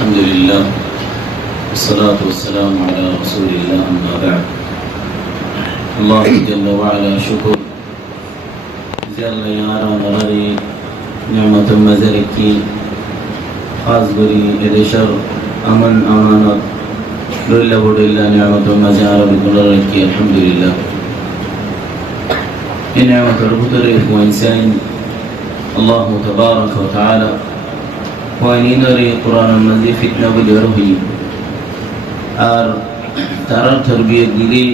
الحمد لله والصلاة والسلام على رسول الله أما بعد الله جل وعلا شكر جل يارا نغري نعمة مزركي خاص بري إدشر أمن أمانة لولا بدلا نعمة مزار بكل الحمد لله نعمة ربطري وإنسان الله تبارك وتعالى وإنينري قرآن المجيد فتنة بالروحي আর তারার তরবিয়ত দিলে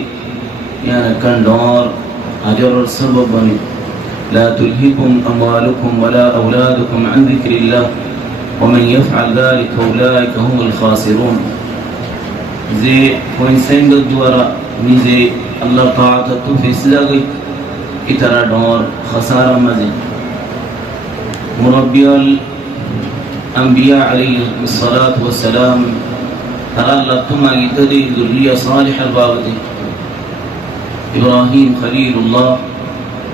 يعني كان دور أجر السبب لا تلهكم أموالكم ولا أولادكم عن ذكر الله ومن يفعل ذلك أولئك هم الخاسرون زي وإنسان الدورة نزي الله طاعته في سلاغي إترى دور خسارة مزي مربي الأنبياء عليه الصلاة والسلام ترى الله تما يتدي ذرية صالحة بابته إبراهيم خليل الله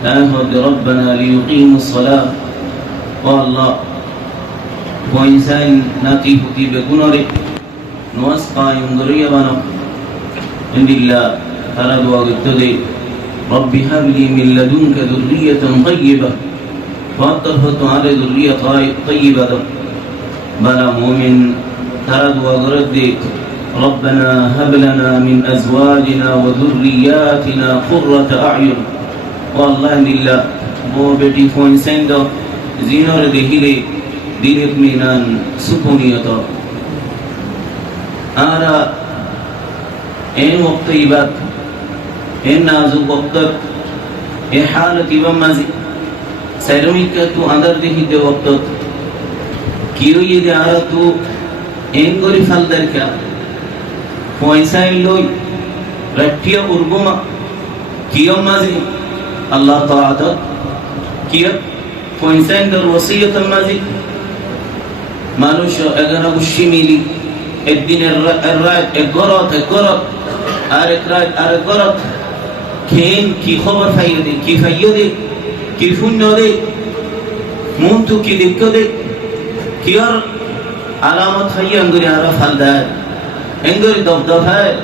آهد ربنا ليقيم الصلاة والله وإنسان ناتي فتي بكنوري نوسقى ينظرية بنا عند الله ترى دعا يتدي رب هب لي من لدنك ذرية طيبة فأطرفت على ذرية طيبة بلا مؤمن ترى دعا ربنا هب لنا من أزواجنا وذرياتنا قرة أعين والله لله वो बेटी को इंसान दो जीनोर देहिले दिल इत्मीनान सुकूनियत आरा इन वक्त इबाद इन नाजुक वक्त ये हालत इबम मज़ी सैरमी का तू अंदर देही दे वक्त क्यों ये दे आरा तू इन गोरी फल दर क्या कोइंसान लोग रट्टिया उर्गुमा क्यों मज़ी الله تعالى كيف وإنسان در وصية الماضي مالوش أجانا بشميلي الدين الرائد الجرات أرك كين كي خبر فيدي كي فيدي كي فنودي مونتو كي دكودي كيار علامات هي انغري عرف هالدار انغري دفدفه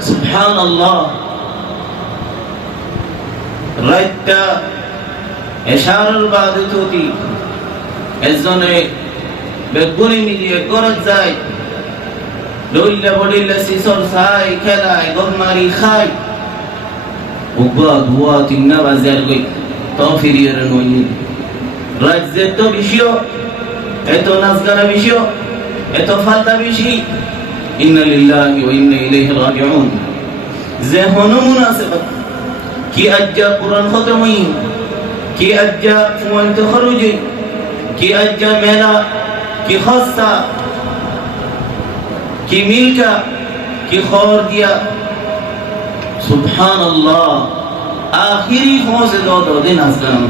سبحان الله রাইটটা এশারার বাদত হতি এজনে বেগুনি মিলিয়ে করত যায় লইলা বডিলা সিসর সাই খেলায় গমারি খাই উবা দুয়া তিন্না বাজার গই তফিরিয়ার নই রাজ্যে তো বিষয় এত নাজগারা বিষয় এত ফালতা বিষয় ইন্না লিল্লাহি ওয়া ইন্না ইলাইহি রাজিউন যে হনো মুনাসিবত কি আজ্জা কুরআন খতমই কি আজ্জা ফুয়ান তখরুজি কি আজ্জা মেলা কি খাসা কি মিলকা কি খবর দিয়া সুবহানাল্লাহ আখিরি ফোজ দো দিন আসলাম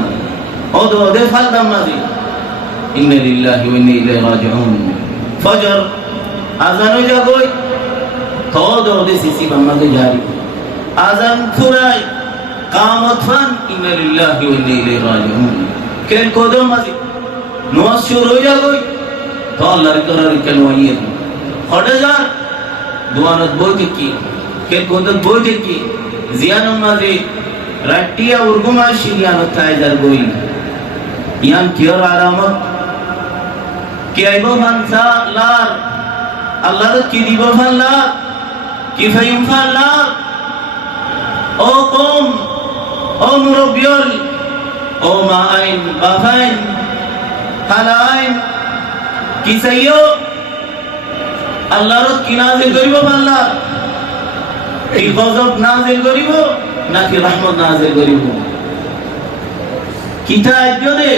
ও দো দে ফালদাম নাজি ইন্না লিল্লাহি ওয়া ইন্না ইলাইহি রাজিউন ফজর আযান জাগোই তো দো দে সিসি বাম্মাকে জারি আযান ফুরাই قامت فان إن لله وإنا إليه راجعون كن قدم مازي نواز شروع جا گوي تو الله رکرا رکن وایه خدجار دوانت بوجه کی كن قدم بوجه کی زیان مازي راتیا ورگما شیان تای در گوي یان کیور علامت کی ایبو فانسا لار الله کی دیبو فان لار کی فیم فان لار او قوم او مربيول او ما আইন বাফাইন হালাইন কি চাইও আল্লাহর কি নাযিল করিব আল্লাহ এই গজব নাযিল করিব নাকি রহমত নাযিল করিব কিতা আইজদে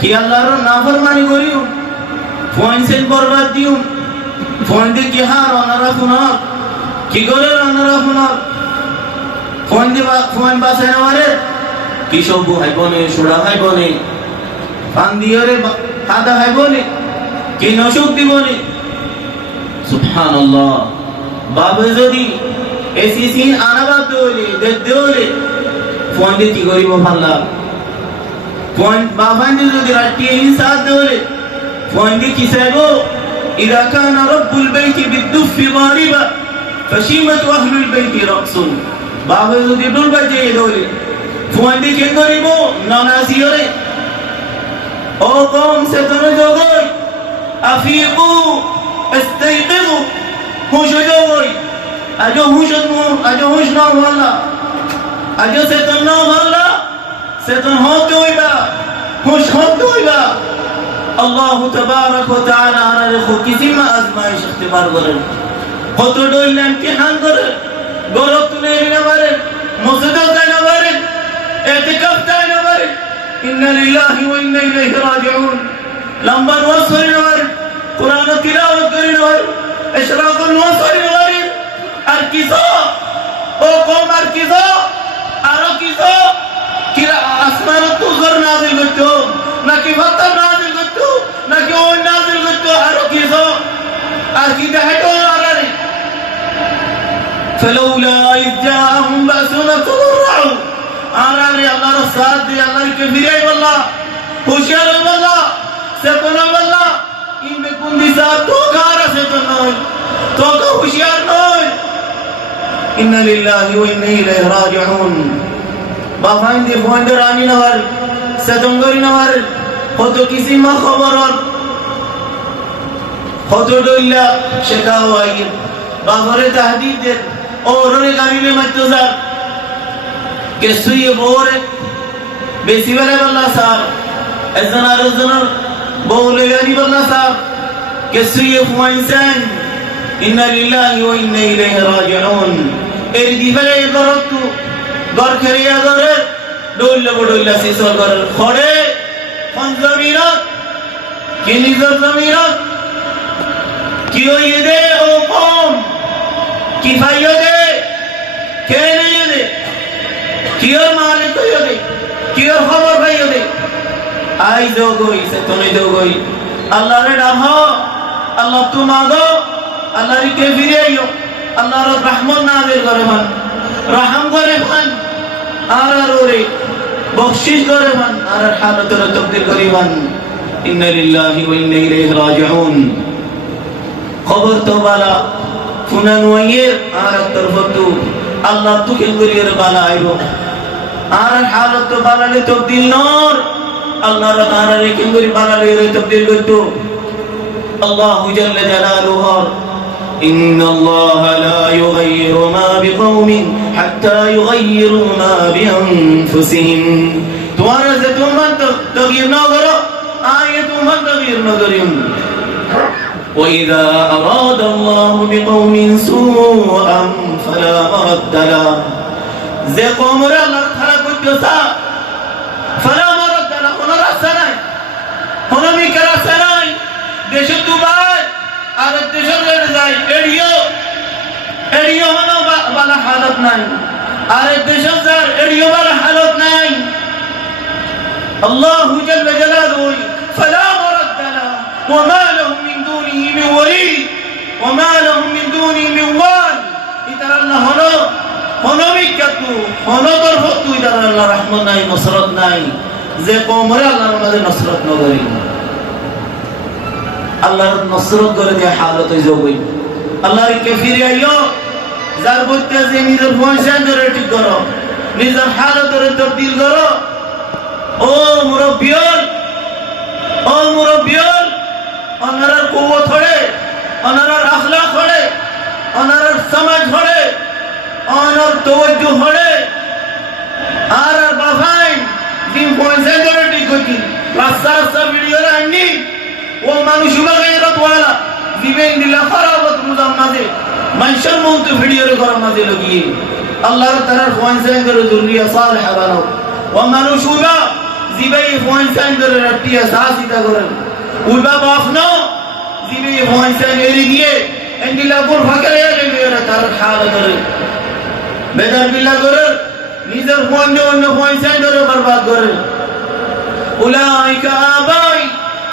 কি আল্লাহর নাফরমানি করিও ফোনসেন বরবাদ দিও ফোন দে কি হার অনারা ফুনা কি করে অনারা ফুনা ফোন দিবা ফোন বাসে নারে কি সব হাইবনে সুড়া হাইবনে ফান দিয়রে হাদা হাইবনে কি নসুক দিবনে সুবহানাল্লাহ বাবে যদি এসিসি আনাবা দোলে দেদোলে ফোন দি কি করিব ফাল্লা ফোন বাবান যদি রাটি ইনসাদ দোলে ফোন দি কি সাইবো إذا كان رب البيت بالدف ضاربا فشيمة أهل البيت رقص بابا যদি ডুল বাজে ধরে ফুয়ান দিকে ধরিব নানাজি ওরে ও কম সে তুমি জগই আফিকু ইস্তাইকিজু হুশ জগই আজো হুশ না ভাল্লা আজো সে তুমি না ভাল্লা সে তুমি হতে হইবা হুশ হতে হইবা আল্লাহ তাবারক ওয়া তাআলা আর খুকিজি মা আজমাইশ ইখতিবার করেন কত ডইল ইমতিহান করে গরব তুলে না পারে মসজিদে যায় না পারে ইতিকাফ যায় না পারে ইন্না লিল্লাহি ওয়া ইন্না ইলাইহি রাজিউন লম্বা ওয়াসরি না পারে কুরআন তিলাওয়াত করি না পারে ইশরাকুল ওয়াসরি না পারে আর কিসো ও কম আর কিসো আর কিসো কিরা আসমান তো গর নাযিল করতো নাকি ফাতা নাযিল করতো নাকি ওই নাযিল করতো আর কিসো আর কি দেখাতো আর فلولا إذ جاءهم بأسنا تضرعوا آراني الله رسالة دي الله الكفيري والله هوشيار والله سيطنا والله إن بكون دي ساعة توقع سيطنا توقع هوشيار نوي إنا لله وإنا إليه راجعون بافاين دي فوان دي رامي نوار سيطنگري نوار خطو کسی ما خبران خطو دولا شکاو آئیر بافر تحدید دي اور قبیلے مجتزر کہ سوی بور بیسی والے واللہ صاحب ازنار بولے یعنی واللہ صاحب کہ سوی فوانسان انہا للہ و انہا الیہ راجعون ایردی والے گرتو گر کریا گر دول بڑولا سیسو گر خوڑے خون زمینات کی نظر زمینات کیوں یہ دے او قوم কিফাইও দে কে নিয়ে দে কিয়র মালিক হইও দে কিয়র খবর পাইও দে আই দেও গই সে তুমি দেও গই আল্লাহরে ডাকো আল্লাহ তোমাগো আল্লাহর কে ফিরিও আল্লাহর রহমত নাযিল করে মান রহম করে মান আর ওরে বখশিশ করে মান আর হালতর তবদিল করি মান ইন্না লিল্লাহি ওয়া ইন্না ইলাইহি রাজিউন খবর তো বালা ফুনান ওয়াইয়ের আর তরফতু আল্লাহ তুকে গরিয়ের বালা আইবো আর হালত তো বালালে তবদিল নর আল্লাহর তাআলা রে গরি বালালে রে তবদিল করতো আল্লাহু জাল্লা জালালুহু ইন্নাল্লাহা লা ইউগাইয়িরু মা বিকওমিন হাত্তা ইউগাইয়িরু মা বিআনফুসিহিম তোমার যে তোমরা তগীর না করো আয়ে তোমরা তগীর না করিও وإذا أراد الله بقوم سوءا فلا مرد له زي قوم الله تعالى قدسا فلا مرد له هنا رأسناي هنا ميك رأسناي দেশ দুবাই আর দেশ যাই এড়িও হলো বালা হালত নাই আর দেশ যার এড়িও বালা হালত নাই আল্লাহু জাল্লা জালালুহু فلا مرد له وما لهم من دونه من ولي وما لهم من دونه من وال إذا الله هنو ميكتو هنو طرفتو إذا الله رحمة ناي نصرت ناي زي قومر الله نماذج نصرت نغري الله نصرت করে দিয়ে হালত হইজবই আল্লাহর কাফির আইও যার বলতে যে নিজের পয়সা ধরে ঠিক করো নিজের হালত ধরে তবদিল করো ও মুরব্বিয়ন অনারার কুওয়াত হড়ে অনারার আখলাক হড়ে অনারার সমাজ হড়ে অনার তাওজ্জুহ হড়ে আর বাফাই দিন পয়সা ধরে ঠিক করি রাস্তা ভিডিও রান্নি ও মানুষ গায়রত ওয়ালা দিবেন দিলা খারাপত মুজাম মাঝে মানুষের মত ভিডিও করার মাঝে লগিয়ে আল্লাহর তাআলার পয়সা ধরে জুরিয়া সালেহা বানাও ও মানুষ জিবাই পয়সান ধরে রাটিয়া সাসিতা করেন উইবা বাফনো জিবাই পয়সান এরি দিয়ে এন্ডিলা পুর ফাকরে এলিরা তার হাল ধরে বেদার বিল্লা করে নিজের অন্য পয়সান ধরে বরবাদ করে উলাইকা আবাই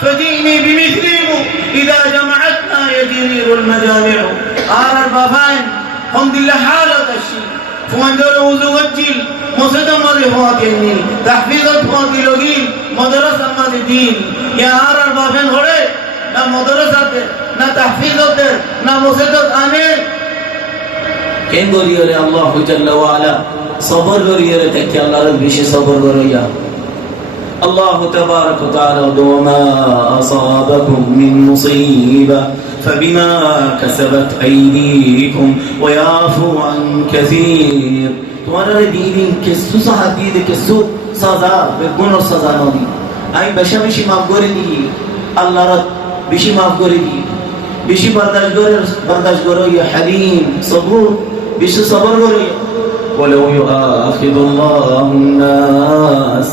فديني بمثلهم إذا جمعتنا يدير المجامع আর বাবাই الحمد لله حالة الشيء فوندر وزوجيل مسجد ماذا فاضيين تحفيظات فاضيين مدرسة ماذا دين يا هار البابين هره نا مدرسة না তাহফিজতের, না মুসিদত আনের। কেন গরিয়রে আল্লাহ জাল্লা ওয়া আলা সবর গরিয়রে থেকে আল্লাহর বেশি সবর গরিয়া। الله تبارك وتعالى وما أصابكم من مصيبة فبما كسبت أيديكم ويعفو عن كثير. তোমাদের দিন কিছু সাহায্য দিয়ে কিছু সাজা বেগুন সাজা নদী আমি বেশি বেশি মাফ করে দিই, আল্লাহর বেশি মাফ করে দিই, বেশি বরদাস্ত করো ইয়া হালিম সবুর, বেশি সবর করো। ولو يؤاخذ الله الناس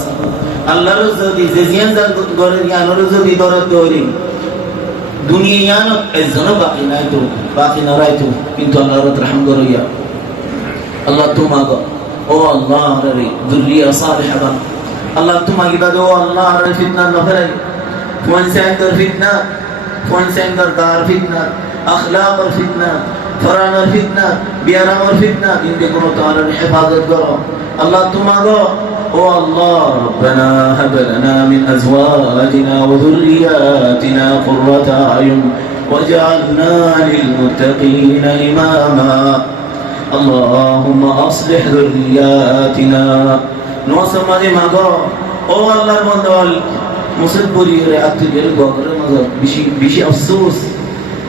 আল্লাহর যদি জিয়ান করে জ্ঞানের যদি দরদ করি দুনিয়ান এজন বাকি নাই তো বাকি না রাইতো, কিন্তু আল্লাহর রহম করিয়া আল্লাহ তোমাগো ও আল্লাহ রে দুরিয়া সালিহা আল্লাহ তোমাগি বাদো আল্লাহ রে ফিতনা না ফেরাই কোন সেন্টার ফিতনা কোন সেন্টার দার ফিতনা اخلاق ফিতনা ফরান ফিতনা বিয়ারাম ফিতনা ইনকে কোন তাআলার হেফাজত করো আল্লাহ তোমাগো ও আল্লাহ ربنا هب لنا من ازواجنا وذرياتنا قرة اعين واجعلنا للمتقين اماما اللهم اصلح ذرياتنا نوسمدي মাগো ও আল্লাহর বন্দল মুসিবুরিরে আত্মীয়ের গগরে মাগো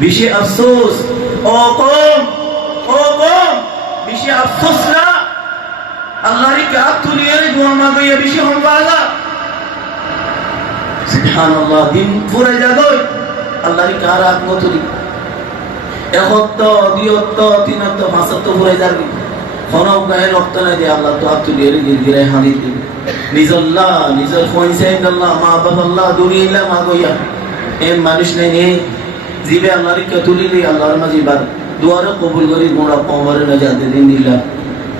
বেশি আফসোস ও কম বেশি আফসোস না আল্লাহর কি আত্মীয়ের দোয়া মাগো বেশি হমবালা সুবহানাল্লাহ। দিন পুরে যাবে আল্লাহর কার আত্মতুলি একত দিয়ত তিনত ভাষাত পুরে যাবে খনও গায়ে রক্ত না দিয়ে আল্লাহ তো আত্মীয়ের গিরে হানি দিন নিজল্লাহ নিজের কইছে আল্লাহ মা বাবা আল্লাহ দুনিয়া মাগোয়া এম মানুষ নেই জিবে আল্লাহর কে তুলি দি আল্লাহর মাজিবার দুয়ারে কবুল করি গোনা কবরে না জানতে দিন দিলা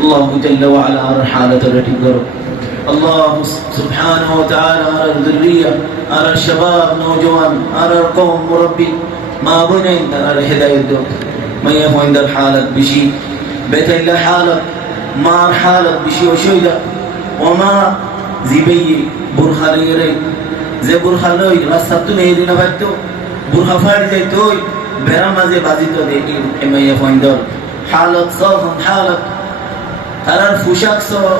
আল্লাহ জাল্লা ওয়া আলা আর হালাত রটি করো আল্লাহ সুবহানাহু ওয়া তাআলা আর যুররিয়া আর শাবাব নওজওয়ান আর কওম মুরব্বি মা বনে আর হেদায়েত দাও মাইয়া হইন্দার হালাত বেশি বেতাইলা হালাত মার হালাত বেশি অসুবিধা ওমা জিবে বুরখারে যে বুরখালই রাস্তা তুমি এই দিন বাইতো বুরখা ফাড়ি যাইতো বেড়া মাঝে বাজিত দেখি এমাইয়া ফইন্দর হালত সব হালত তারার পোশাক সব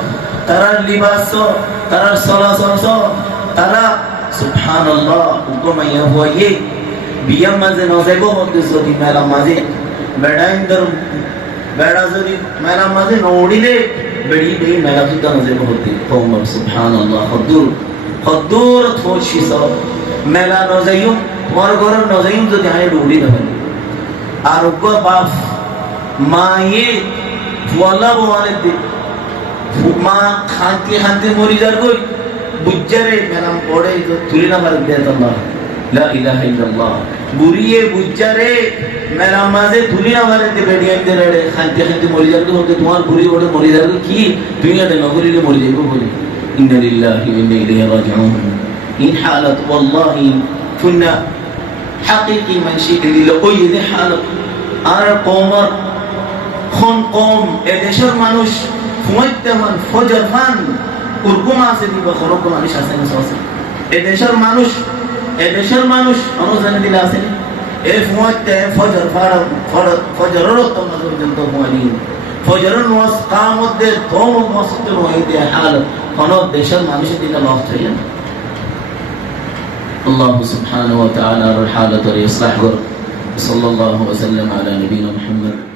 তারার লিবাস সব তারার চলাচল সব তারা সুবহানাল্লাহ উকমাইয়া হয়ে বিয়াম মাঝে নজাইব মধ্যে যদি মেলা মাঝে বেড়াইন্দর বেড়া যদি মেলা মাঝে নড়িলে বেড়ি বেড়ি মেলা তুতা নজাইব হতে কওমর সুবহানাল্লাহ হদ্দুর থোশি সব মেলা নজাইম তোমার ঘর নজাইম যদি আয় ডুবি না হয় আর উগো বাপ মায়ে ওয়ালা বওয়ালে দে মা খানতে মরি যার কই বুজ্জারে মেলাম পড়ে তো তুলি না মার দে আল্লাহ লা ইলাহা ইল্লাল্লাহ বুরিয়ে বুজ্জারে মেলাম মাঝে তুলি না মার দে বেডিয়া দে রে খানতে মরি যার কই তোমার বুরি ওড়ে মরি যার কি দুনিয়াতে নগরীতে মরি যাইবো বলি ইন্না লিল্লাহি ওয়া ইন্না ইলাইহি রাজিউন ইন হালাত ওয়াল্লাহি كنا حقيقي من شيء اللي ওই হালত আর কওমর খন কম এদেশের মানুষ ফুমাইতেমান ফজর ফান কুরকুম আছে দিবা খরক মানুষ আছে না আছে এদেশের মানুষ অনুজানে দিলা আছে এ ফুমাইতে ফজর ফজরের তো পর্যন্ত ফুমানি ফজরের নামাজ কিয়ামত দের দম মসজিদ রইতে হালত কোন দেশের মানুষের দিনা লস হই না الله سبحانه وتعالى الحالة يصلح صلى الله وسلم على نبينا محمد